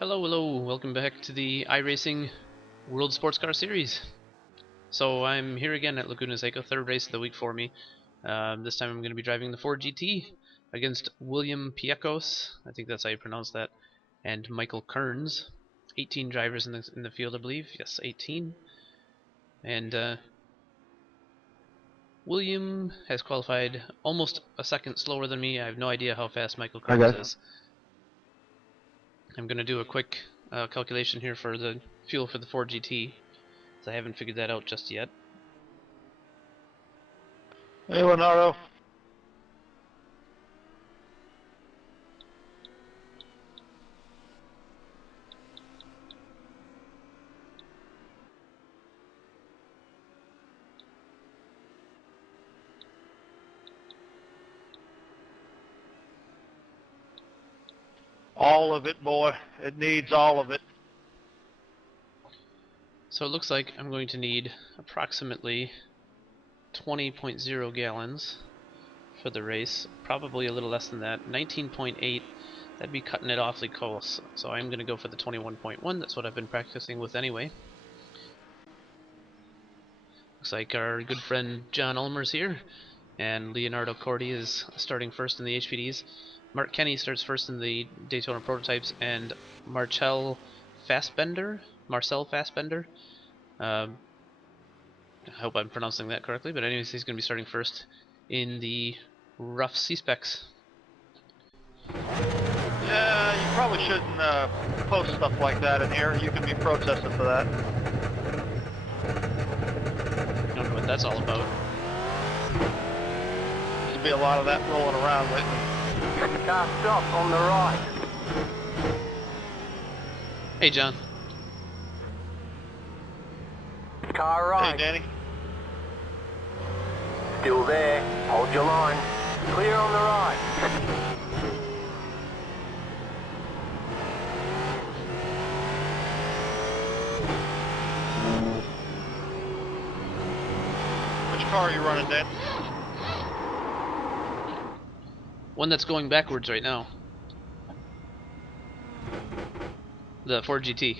Hello, hello, welcome back to the iRacing World Sports Car Series. So I'm here again at Laguna Seca, third race of the week for me. This time I'm going to be driving the Ford GT against William Piecos, I think that's how you pronounce that, and Michael Kearns. 18 drivers in the field, I believe. Yes, 18. And William has qualified almost a second slower than me. I have no idea how fast Michael Kearns is. I'm going to do a quick calculation here for the fuel for the Ford GT. I haven't figured that out just yet. Hey, Leonardo. All of it, boy. It needs all of it. So it looks like I'm going to need approximately 20.0 gallons for the race. Probably a little less than that. 19.8, that'd be cutting it awfully close. So I'm going to go for the 21.1. That's what I've been practicing with anyway. Looks like our good friend John Ulmer's here, and Leonardo Corti is starting first in the HPDs. Mark Kenny starts first in the Daytona prototypes, and Marcel Fassbender, I hope I'm pronouncing that correctly, but anyways, he's going to be starting first in the rough C-Specs. Yeah, you probably shouldn't post stuff like that in here. You can be protested for that. I don't know what that's all about. There's be a lot of that rolling around lately. Car stop on the right. Hey, John. Car right. Hey, Danny. Still there. Hold your line. Clear on the right. Which car are you running, Dan? One that's going backwards right now. The Ford GT.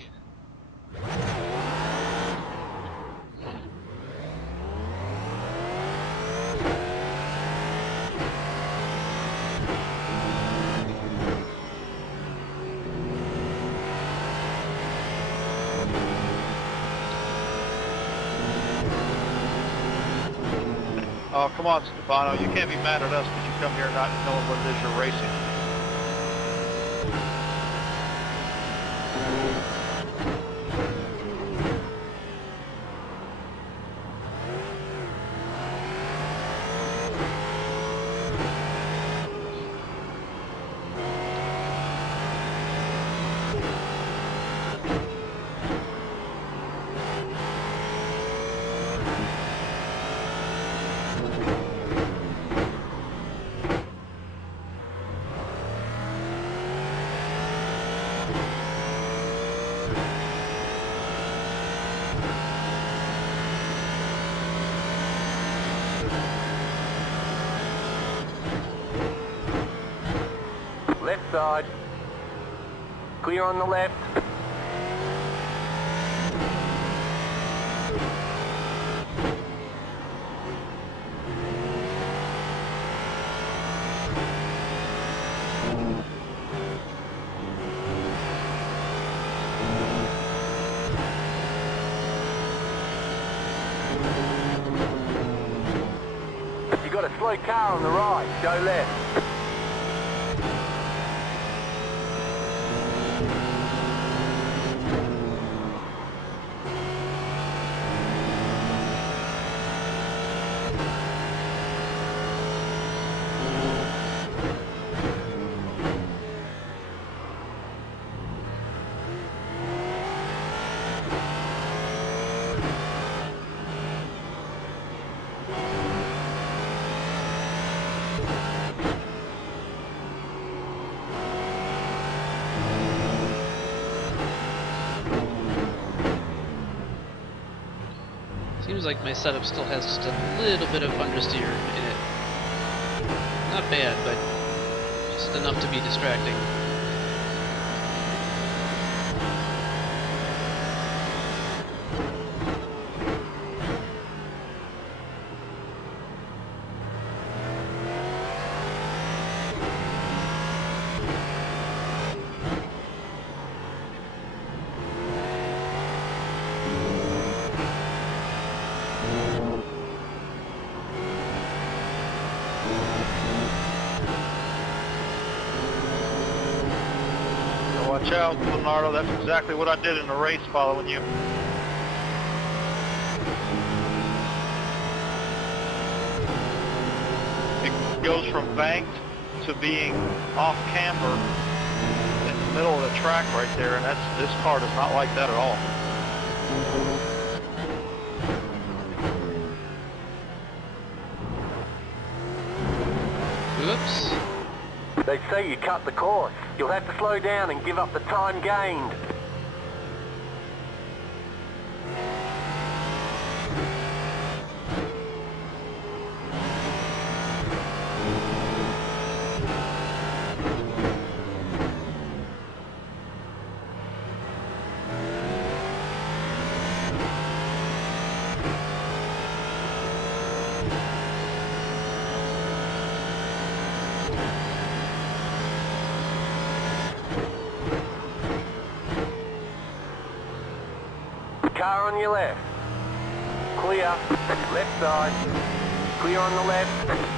Oh, come on, Stefano. You can't be mad at us because you come here not knowing what it is you're racing. Left side. Clear on the left. You got a slow car on the right. Go left. Seems like my setup still has just a little bit of understeer in it. Not bad, but just enough to be distracting. Watch out, Leonardo. That's exactly what I did in the race following you. It goes from banked to being off camber in the middle of the track right there, and this car does not like that at all. Oops. They say you cut the course. You'll have to slow down and give up the time gained. Car on your left. Clear. Left side. Clear on the left.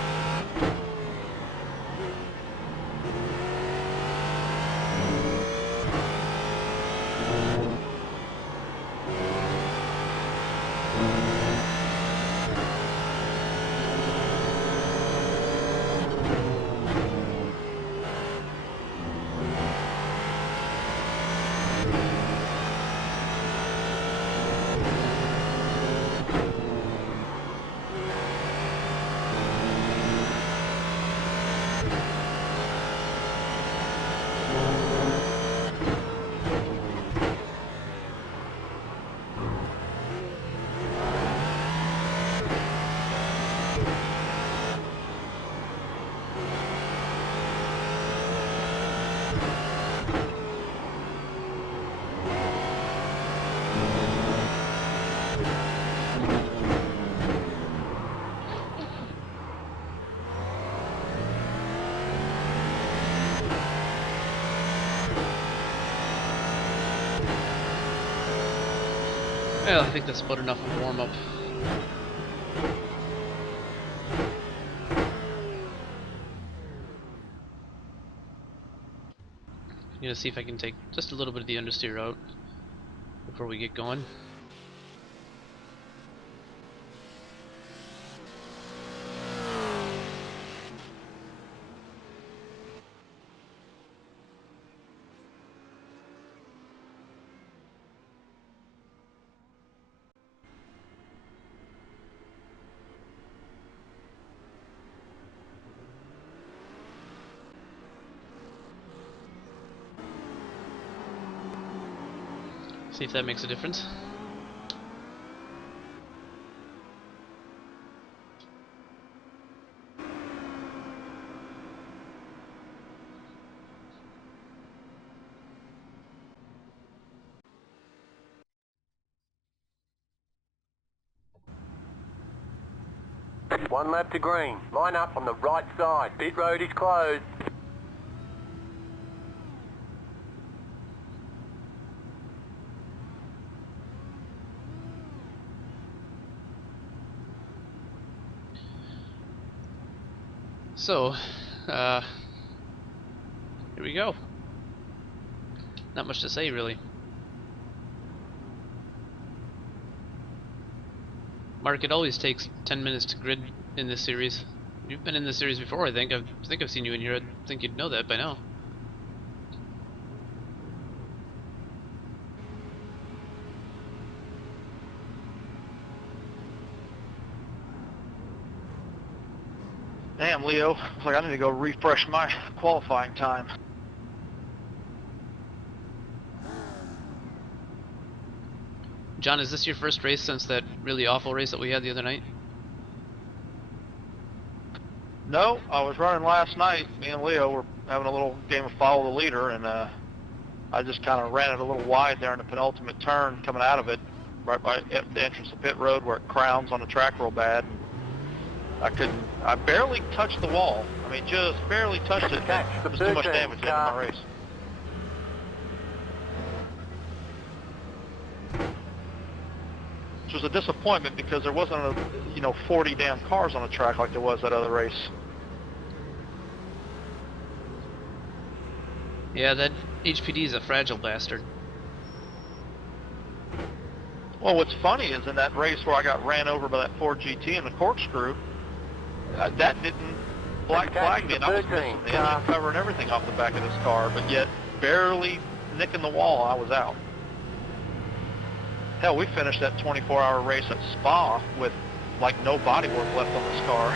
Well, I think that's about enough of a warm-up. I'm gonna see if I can take just a little bit of the understeer out before we get going. See if that makes a difference. One lap to green. Line up on the right side. Pit road is closed. So, here we go. Not much to say, really. Mark, it always takes 10 minutes to grid in this series. You've been in this series before, I think. I think I've seen you in here. I think you'd know that by now. Damn, Leo. Looks like I need to go refresh my qualifying time. John, is this your first race since that really awful race that we had the other night? No, I was running last night. Me and Leo were having a little game of follow the leader, and I just kind of ran it a little wide there in the penultimate turn coming out of it, right by the entrance to pit road where it crowns on the track real bad. I barely touched the wall. I mean, just barely touched it. There's too much damage in my race. Which was a disappointment because there wasn't 40 damn cars on the track like there was that other race. Yeah, that HPD is a fragile bastard. Well, what's funny is in that race where I got ran over by that Ford GT in the corkscrew, that didn't black flag me, and I was missing the engine cover and everything off the back of this car, but yet barely nicking the wall, I was out. Hell, we finished that 24-hour race at Spa with like no bodywork left on this car.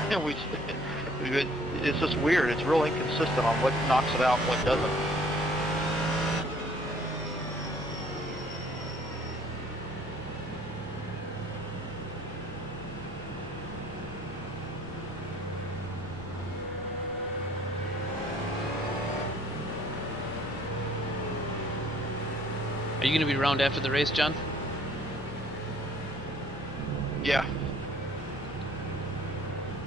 It's just weird. It's real inconsistent on what knocks it out and what doesn't. Are you going to be around after the race, John? Yeah.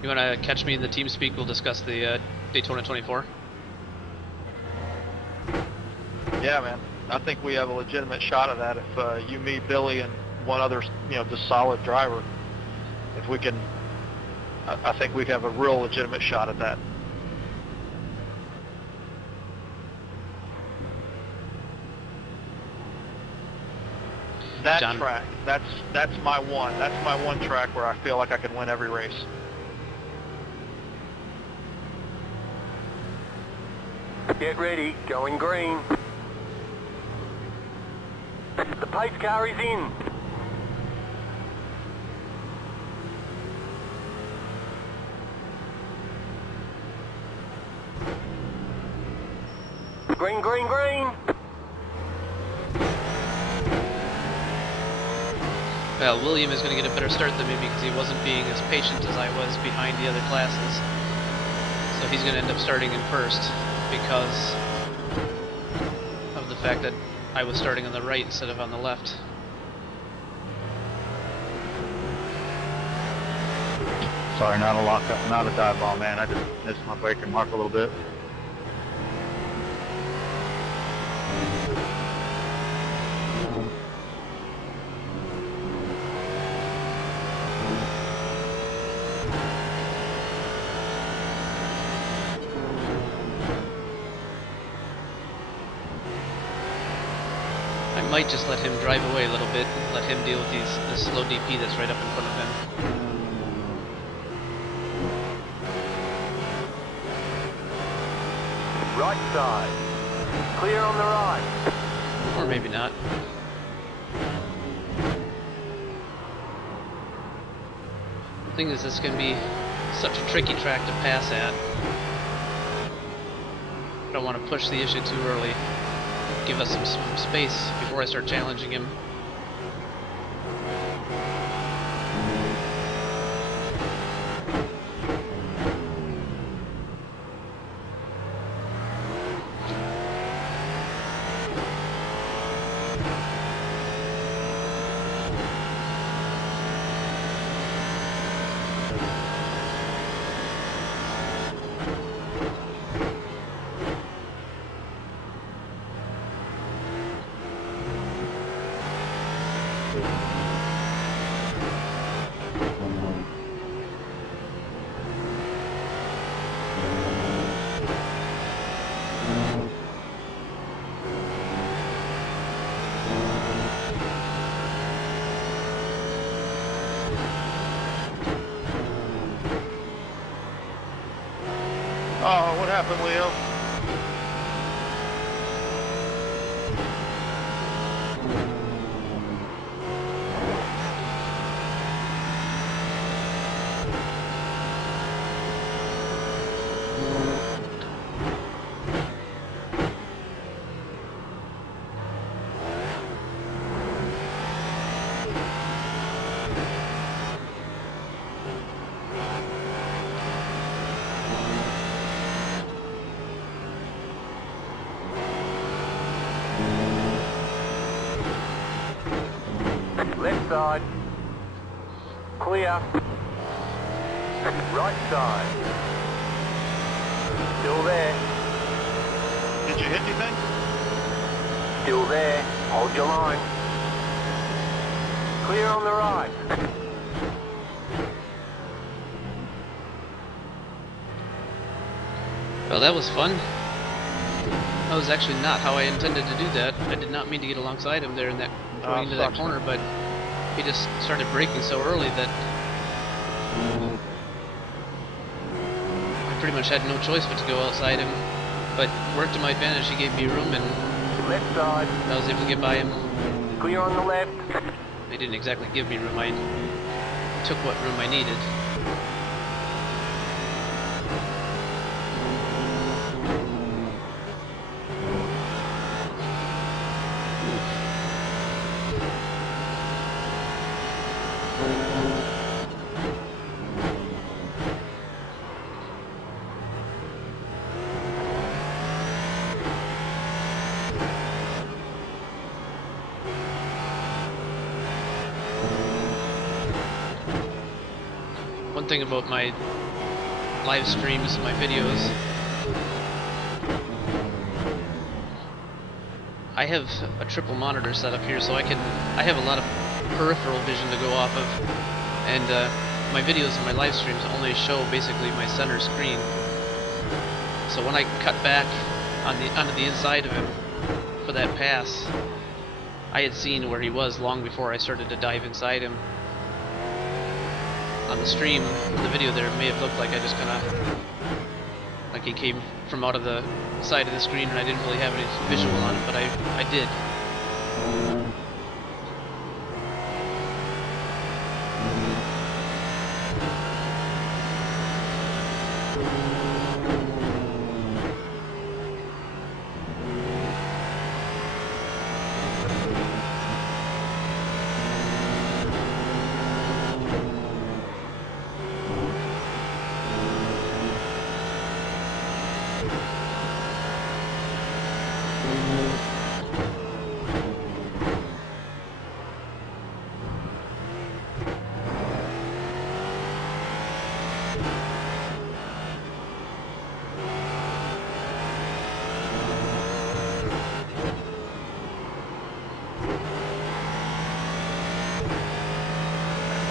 You want to catch me in the team speak? We'll discuss the Daytona 24. Yeah, man. I think we have a legitimate shot at that if you, me, Billy, and one other, just solid driver. If we can, I think we have a real legitimate shot at that. That John. track, that's my one. That's my one track where I feel like I can win every race. Get ready, going green. The pace car is in. Green, green, green. Well, William is going to get a better start than me because he wasn't being as patient as I was behind the other classes. So he's going to end up starting in first because of the fact that I was starting on the right instead of on the left. Sorry, not a lockup, not a dive ball, man. I just missed my braking mark a little bit. I might just let him drive away a little bit and let him deal with this slow DP that's right up in front of him. Right side. Clear on the right. Or maybe not. The thing is, this can be such a tricky track to pass at. I don't want to push the issue too early. Give us some space before I start challenging him. Oh, what happened, Leo? Left side. Clear. Right side. Still there. Did you hit anything? Still there. Hold your line. Clear on the right. Well, that was fun. That was actually not how I intended to do that. I did not mean to get alongside him there in that going into that sucks. corner, but he just started braking so early that I pretty much had no choice but to go outside him. But worked to my advantage. He gave me room, and Left side. I was able to get by him. Clear on the left. They didn't exactly give me room. I took what room I needed. One thing about my live streams, my videos, I have a triple monitor set up here, so I have a lot of peripheral vision to go off of, and my videos and my live streams only show basically my center screen. So when I cut back onto the inside of him for that pass, I had seen where he was long before I started to dive inside him. On the stream, in the video there, it may have looked like I just kind of, like he came from out of the side of the screen and I didn't really have any visual on it, but I did.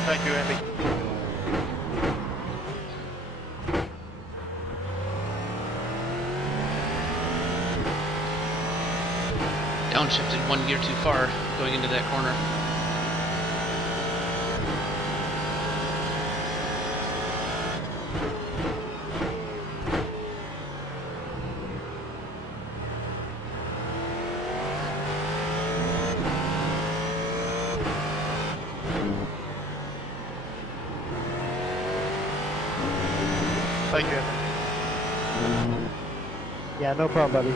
Thank you, Andy. Downshifted one gear too far going into that corner. Thank you, Andy. Yeah, no problem, buddy.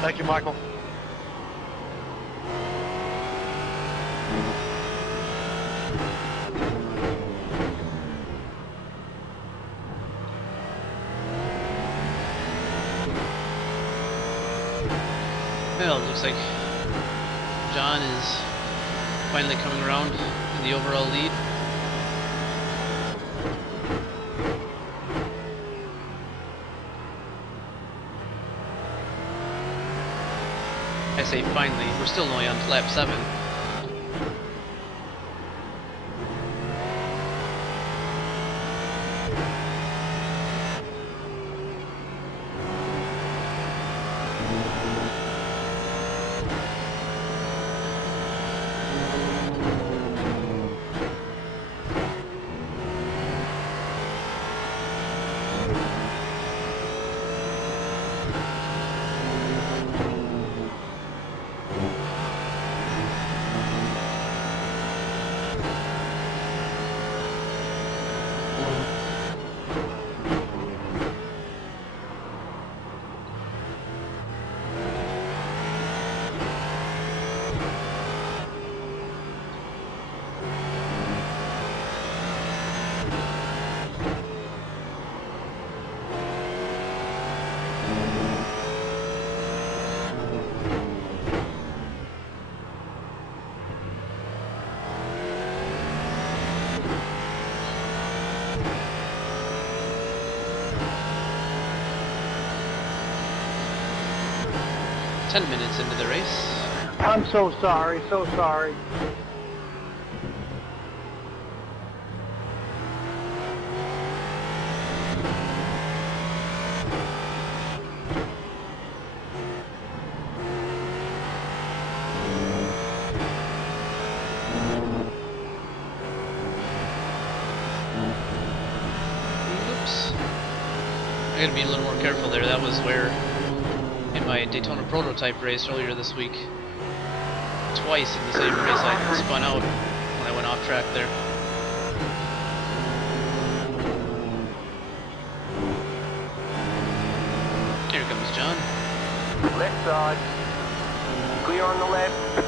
Thank you, Michael. Well, it looks like John is finally coming around in the overall lead. I say finally, we're still only on lap 7. Ten minutes into the race. I'm so sorry, so sorry. Oops. I gotta be a little more careful there. That was where, in my Daytona prototype race earlier this week, twice in the same race I spun out when I went off track there. Here comes John. Left side. Clear on the left.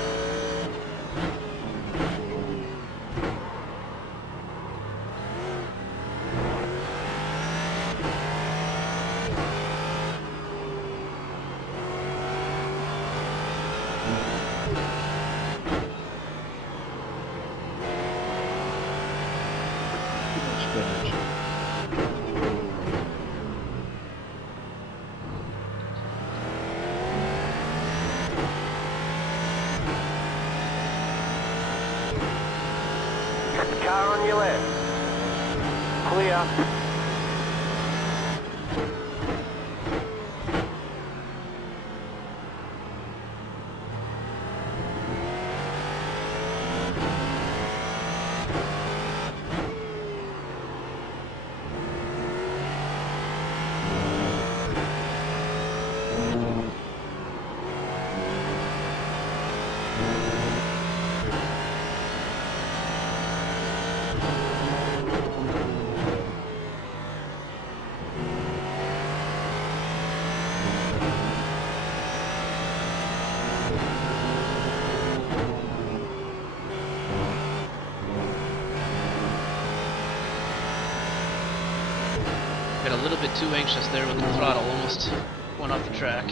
Car on your left. Clear. Got a little bit too anxious there with the throttle, almost went off the track.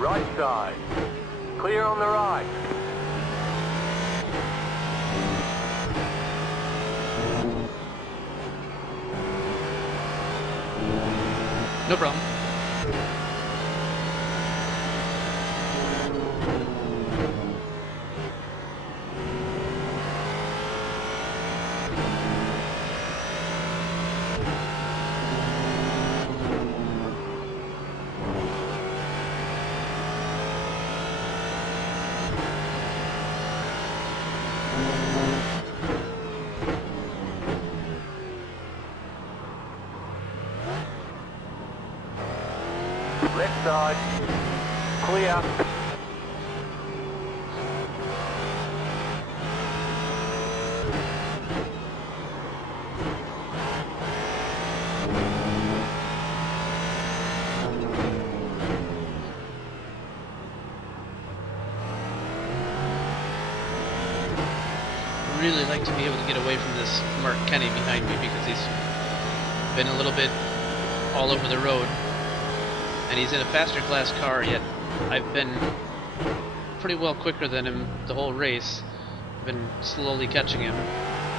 Right side. Clear on the right. No problem. left side, clear. Really like to be able to get away from this Mark Kenny behind me because he's been a little bit all over the road, and he's in a faster class car, yet I've been pretty well quicker than him the whole race. I've been slowly catching him.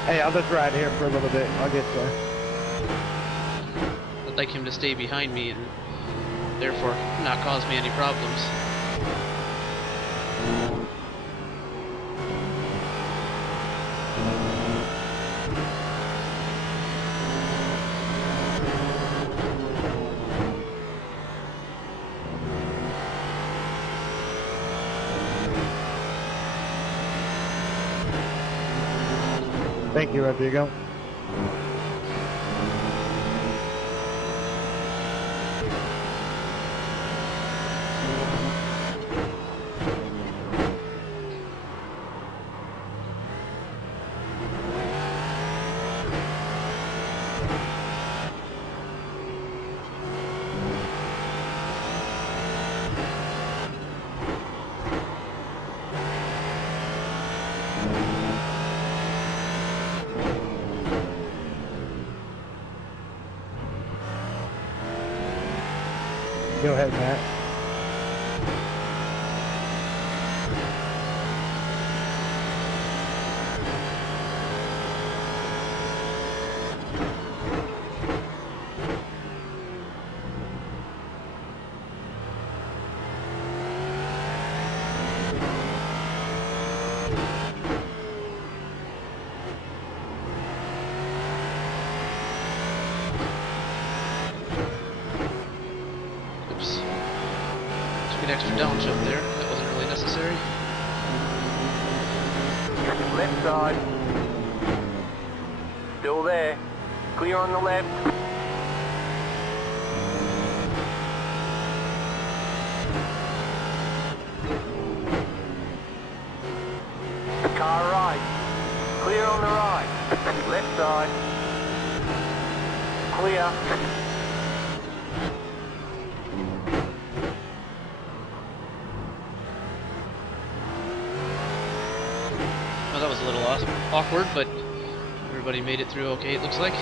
Hey, I'll just ride here for a little bit. I'll get there. I'd like him to stay behind me and therefore not cause me any problems. Thank you, Rodrigo. Go ahead, Matt. Extra down jump there. That wasn't really necessary. Left side. Still there. Clear on the left. Car right. Clear on the right. Left side. Clear. Well, that was a little awkward, but everybody made it through okay, it looks like.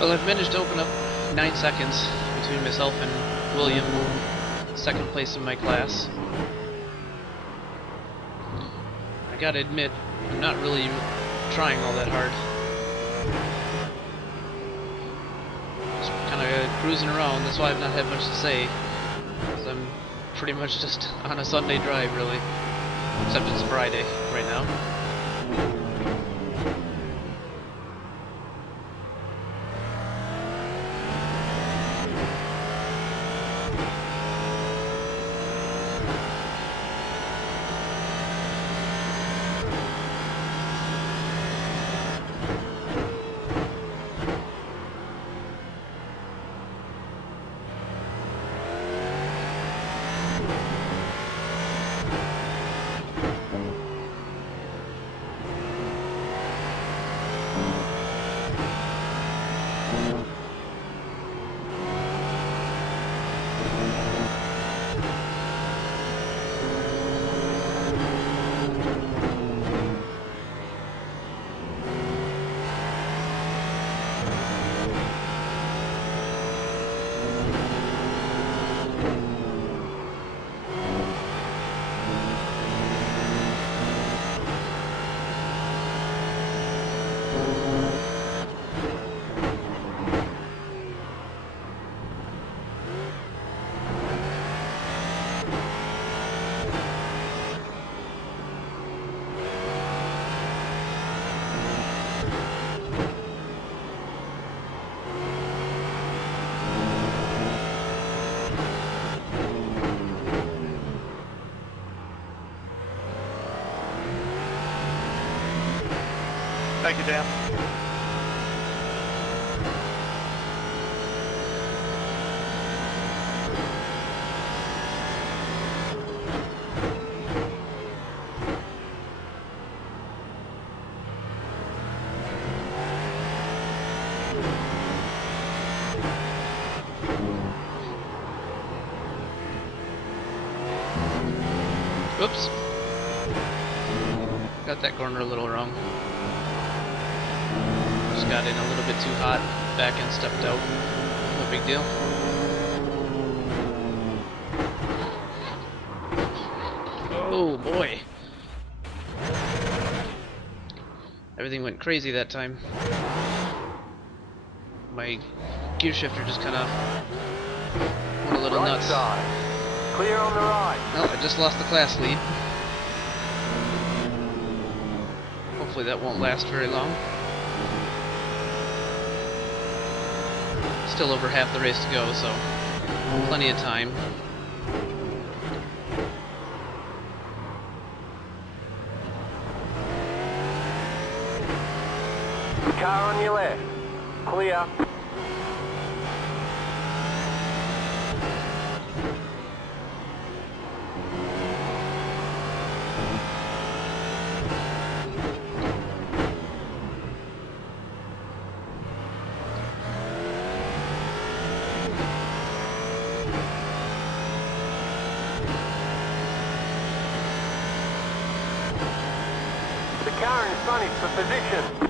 Well, I've managed to open up 9 seconds between myself and William, second place in my class. I gotta admit, I'm not really trying all that hard. Just kind of cruising around, that's why I've not had much to say. 'Cause I'm pretty much just on a Sunday drive, really. Except it's Friday right now. Thank you, Dan. Oops. Got that corner a little wrong. Just got in a little bit too hot. Back end stepped out. No big deal. Oh boy. Everything went crazy that time. My gear shifter just kind of went a little Right nuts. side. Clear on the right. Well, I just lost the class lead. Hopefully that won't last very long. Still over half the race to go, so plenty of time. Car on your left. Clear. The car in front is for position.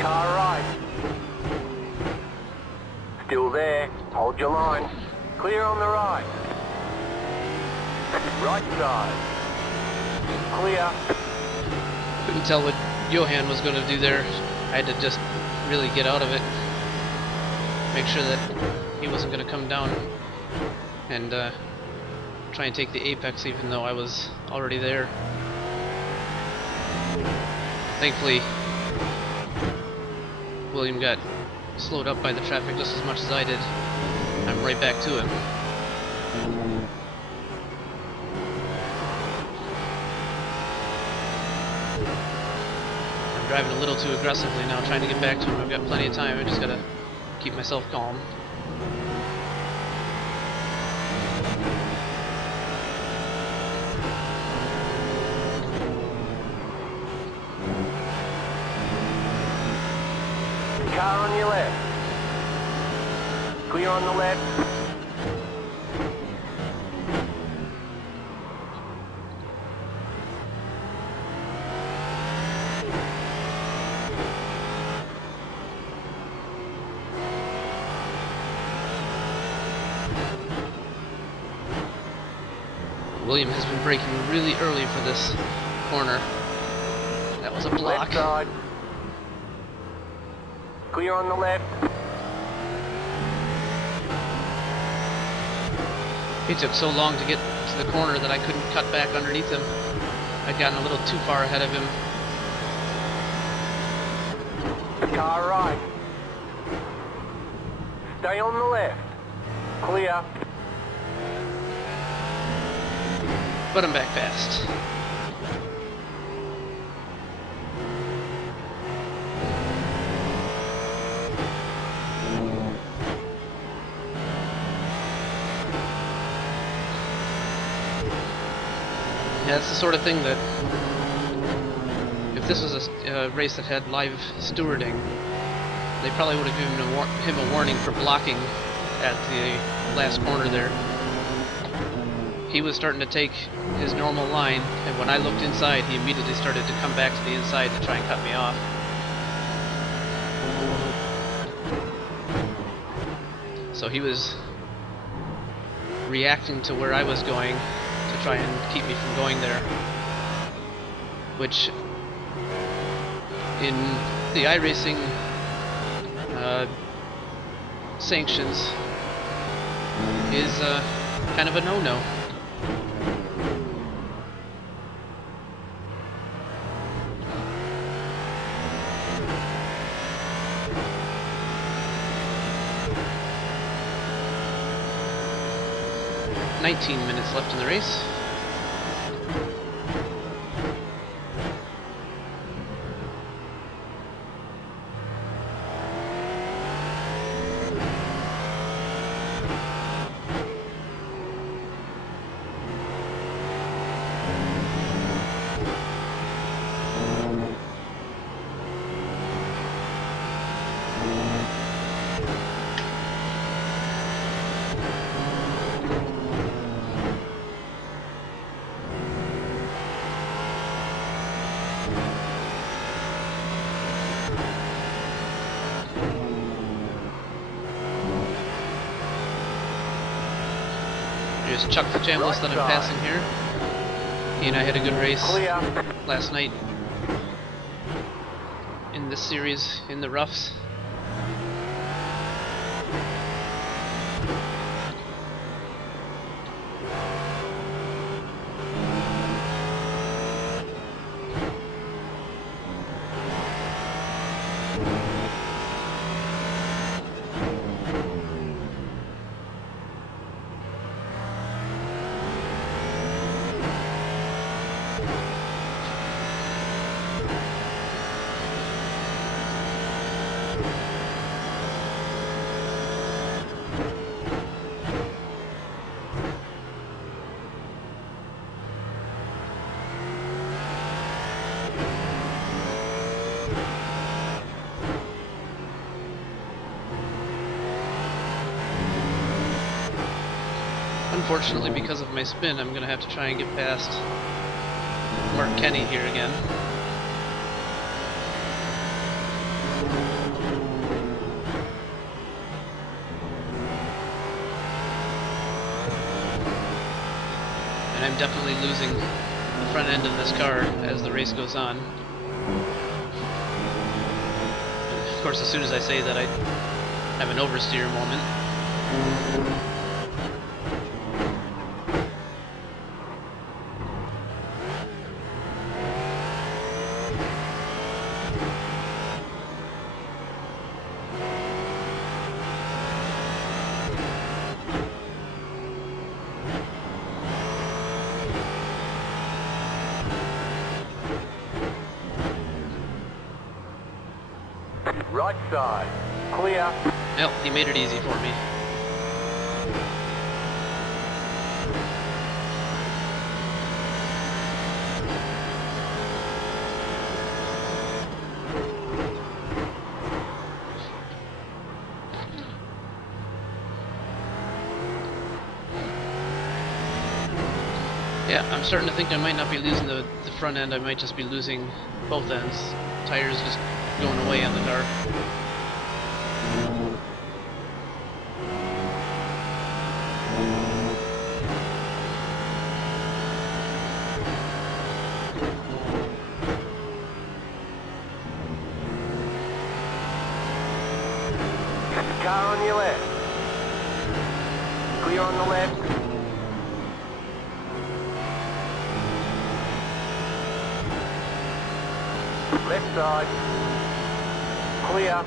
Car right. Still there. Hold your line. Clear on the right. Right side. Clear. Couldn't tell what Johan was going to do there. I had to just really get out of it. Make sure that he wasn't going to come down and try and take the apex even though I was already there. Thankfully, William got slowed up by the traffic just as much as I did. I'm right back to him. I'm driving a little too aggressively now, trying to get back to him. I've got plenty of time. I just gotta keep myself calm. Car on your left. Clear on the left. William has been braking really early for this corner. That was a block. Left side. Clear on the left. He took so long to get to the corner that I couldn't cut back underneath him. I'd gotten a little too far ahead of him. Car right. Stay on the left. Clear. But I'm back fast. Yeah, it's the sort of thing that if this was a race that had live stewarding, they probably would have given him a warning for blocking at the last corner there. He was starting to take his normal line, and when I looked inside, he immediately started to come back to the inside to try and cut me off. So he was reacting to where I was going to try and keep me from going there, which in the iRacing sanctions is kind of a no-no. "19 minutes left in the race. Just Chuck the Jamless that I'm passing here. He and I had a good race last night in this series in the roughs. Unfortunately, because of my spin, I'm going to have to try and get past Mark Kenny here again. And I'm definitely losing the front end of this car as the race goes on. And of course, as soon as I say that, I have an oversteer moment. Right side. Clear. Well, he made it easy for me. Yeah, I'm starting to think I might not be losing the front end, I might just be losing both ends. Tires just going away on the car. Car on your left. Clear on the left. Left side. Clear.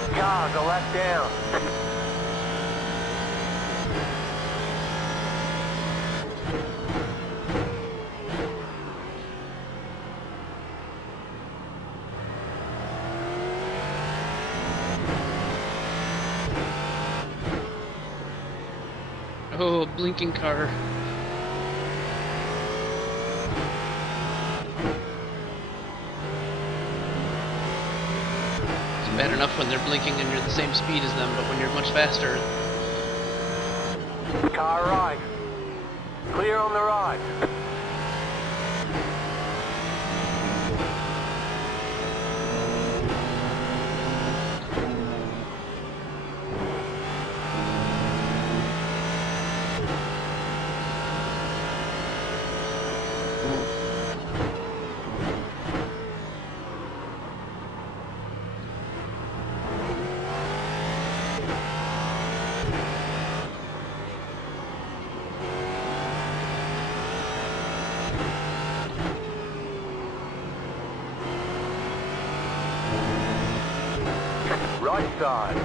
That car's a lap down. Oh, blinking car. It's bad enough when they're blinking and you're the same speed as them, but when you're much faster. Car right. Clear on the right. Right side.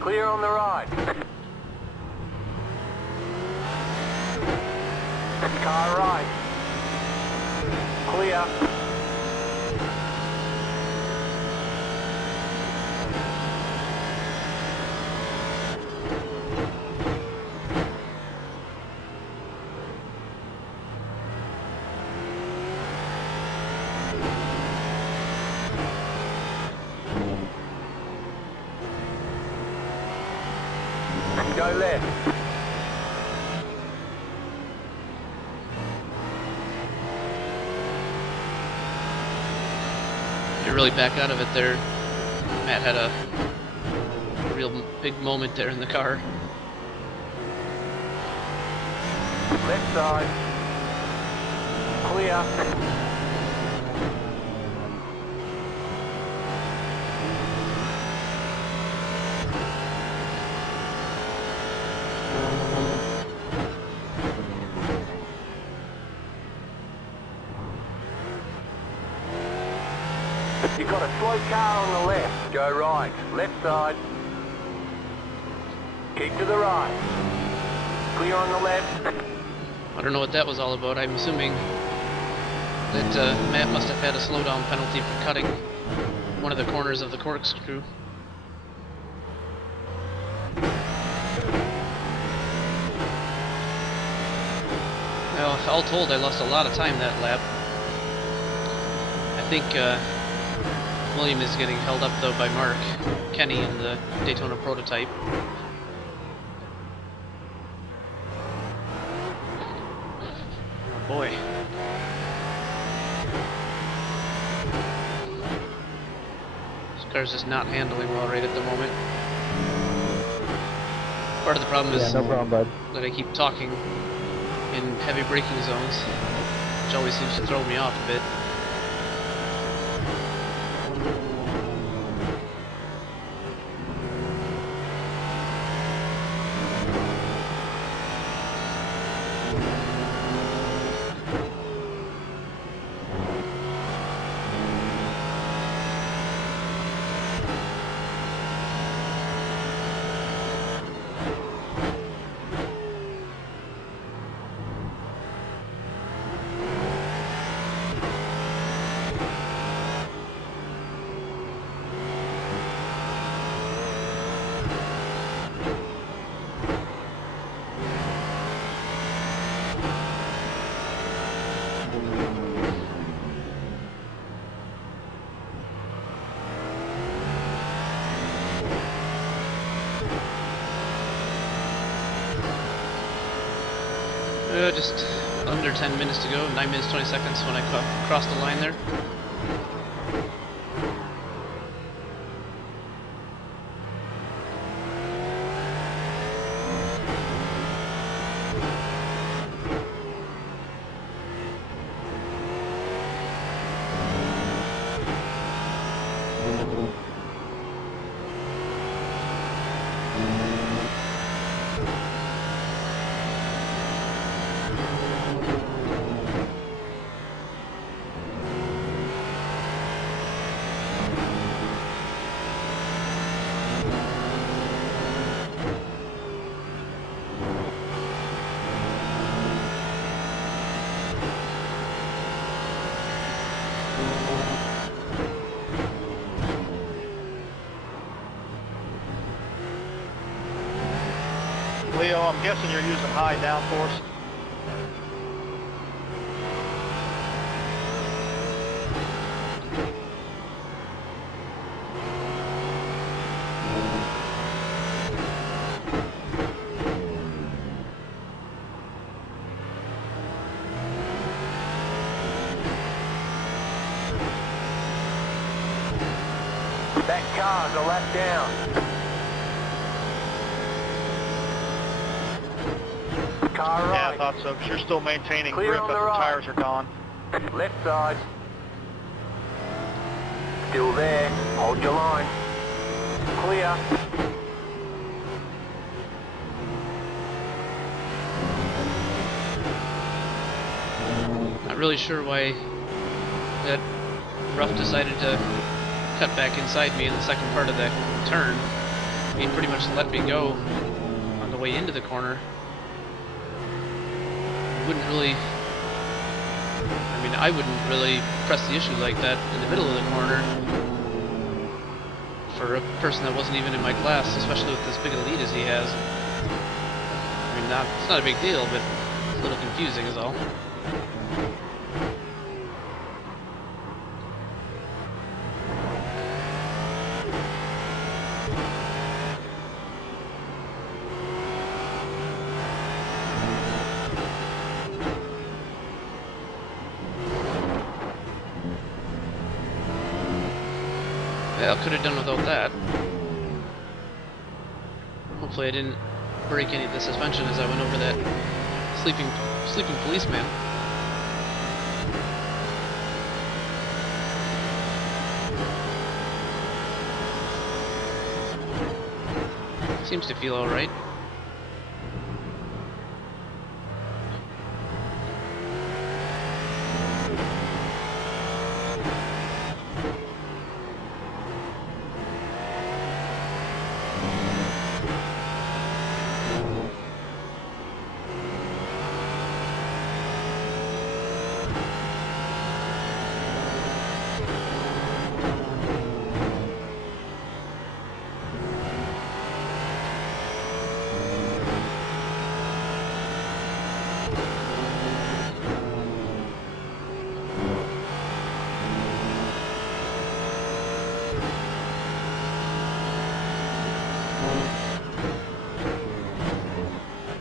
Clear on the right. Car right. Clear. Go left. You're really back out of it there. Matt had a real big moment there in the car. Left side. Clear. You've got a slow car on the left. Go right. Left side. Keep to the right. Clear on the left. I don't know what that was all about. I'm assuming that Matt must have had a slowdown penalty for cutting one of the corners of the corkscrew. Well, all told, I lost a lot of time that lap. I think William is getting held up though by Mark Kenny in the Daytona prototype. Oh boy. This car's just not handling well right at the moment. Part of the problem is no problem, bud. that I keep talking in heavy braking zones, which always seems to throw me off a bit. Just under 10 minutes to go, 9 minutes 20 seconds when I crossed the line there. I'm guessing you're using high downforce. That car's a lap down. Car Yeah, I right. thought so, because you're still maintaining Clear grip on as the the right. tires are gone. Left side. Still there. Hold your line. Clear. Not really sure why that rough decided to cut back inside me in the second part of that turn. He pretty much let me go on the way into the corner. Wouldn't really, I wouldn't really press the issue like that in the middle of the corner for a person that wasn't even in my class, especially with as big a lead as he has. It's not a big deal, but it's a little confusing is all. I could have done without that. Hopefully I didn't break any of the suspension as I went over that sleeping policeman. Seems to feel alright.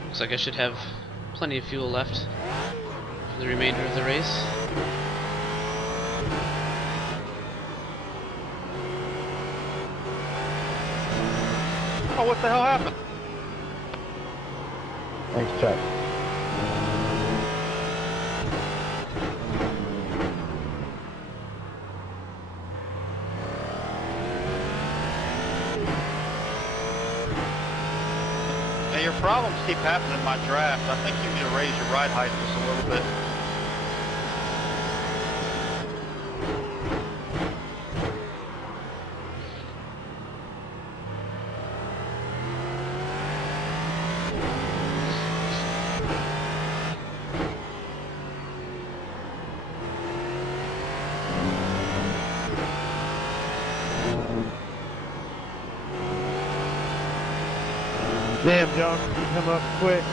Looks like I should have plenty of fuel left for the remainder of the race. Oh, what the hell happened? Thanks, Chuck. Now, your problems keep happening in my draft. I think you need to raise your ride height just a little bit. Damn, John, you come up quick.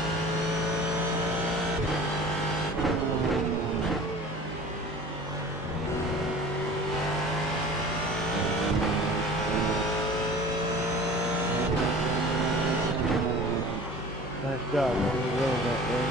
Nice job, man. You're rolling that way.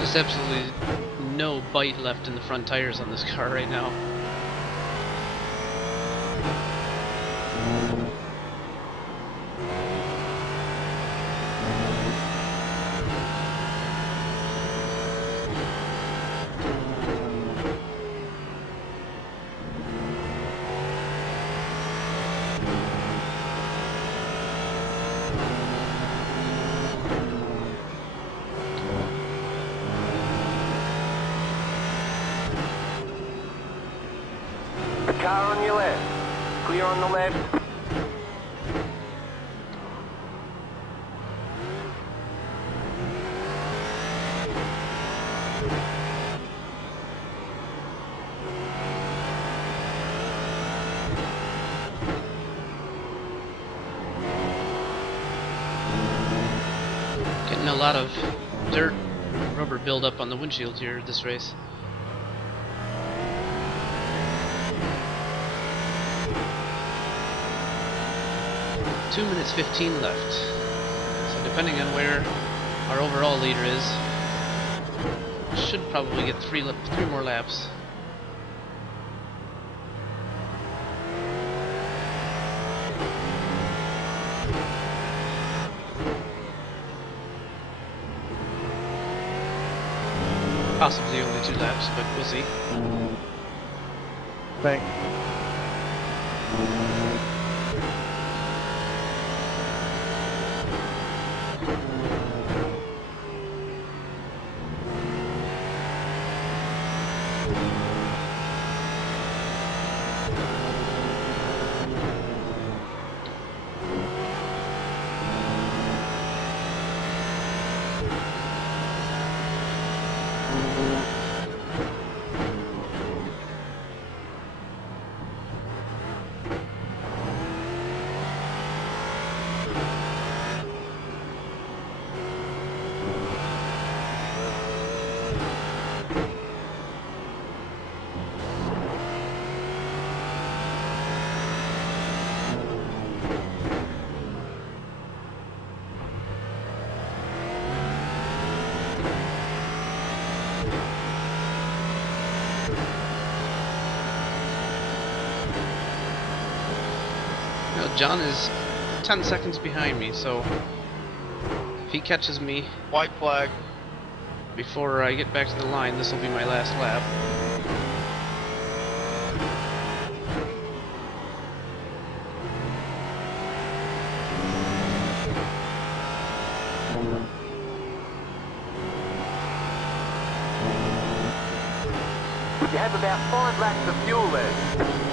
Just absolutely no bite left in the front tires on this car right now. Car on your left. Clear on the left. Getting a lot of dirt and rubber buildup on the windshield here this race. Two minutes 15 left. So depending on where our overall leader is, should probably get three more laps. Possibly only 2 laps, but we'll see. Thanks. John is 10 seconds behind me, so if he catches me White flag. before I get back to the line, this will be my last lap. You have about 5 laps of fuel left.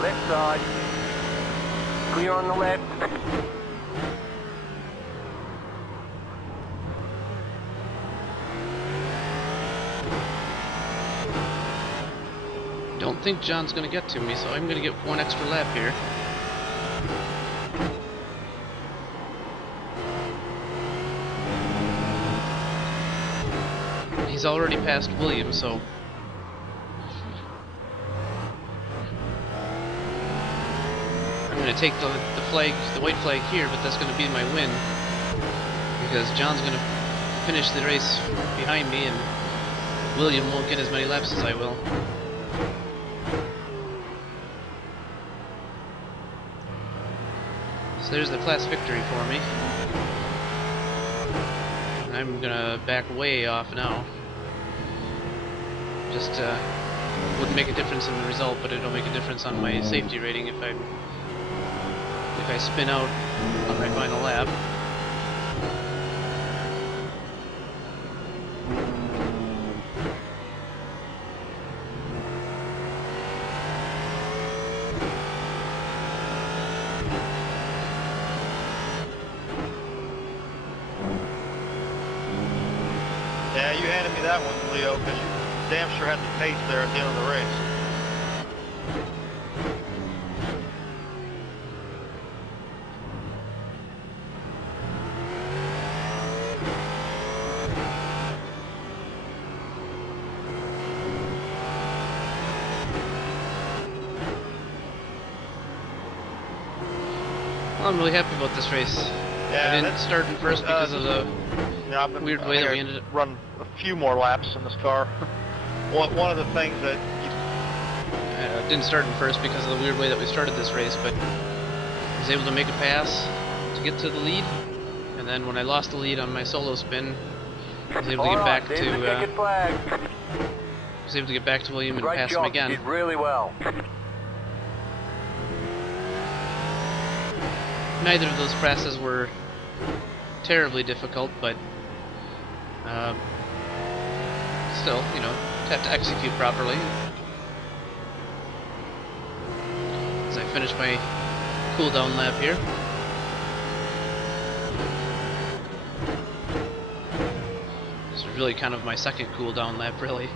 Left side. Clear on the left. Don't think John's gonna get to me, so I'm gonna get 1 extra lap here. He's already passed William, so I'm gonna take the white flag here, but that's gonna be my win because John's gonna finish the race behind me, and William won't get as many laps as I will. So there's the class victory for me. And I'm gonna back way off now. Just wouldn't make a difference in the result, but it'll make a difference on my safety rating if I spin out on my final lap. Yeah, you handed me that one, Leo, because you damn sure had the pace there at the end of the race. Well, I'm really happy about this race. Yeah, I didn't start in first because of the Yeah, I've been, weird I way think that we I ended up. run a few more laps in this car. One of the things that Didn't start in first because of the weird way that we started this race, but I was able to make a pass to get to the lead, and then when I lost the lead on my solo spin, I was able to get back there's the to ticket flag. William and Great pass him job, again. you did really well. Neither of those passes were terribly difficult, but still, you know, had to execute properly. As I finish my cool-down lap here. This is really kind of my second cool-down lap, really.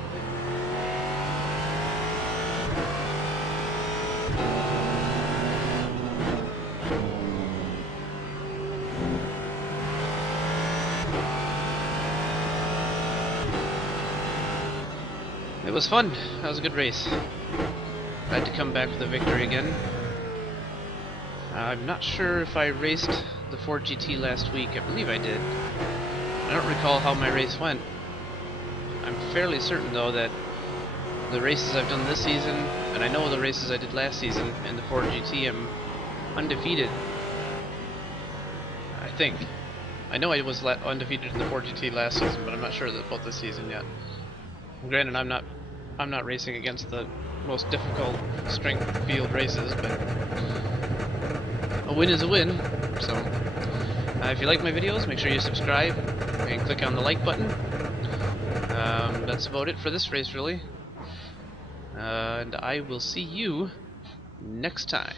It was fun. That was a good race. Glad to come back with a victory again. I'm not sure if I raced the Ford GT last week. I believe I did. I don't recall how my race went. I'm fairly certain though that the races I've done this season, and I know the races I did last season in the Ford GT, I'm undefeated. I think. I know I was undefeated in the Ford GT last season, but I'm not sure about this season yet. Granted, I'm not racing against the most difficult strength field races, but a win is a win. So, if you like my videos, make sure you subscribe and click on the like button. That's about it for this race, really. And I will see you next time.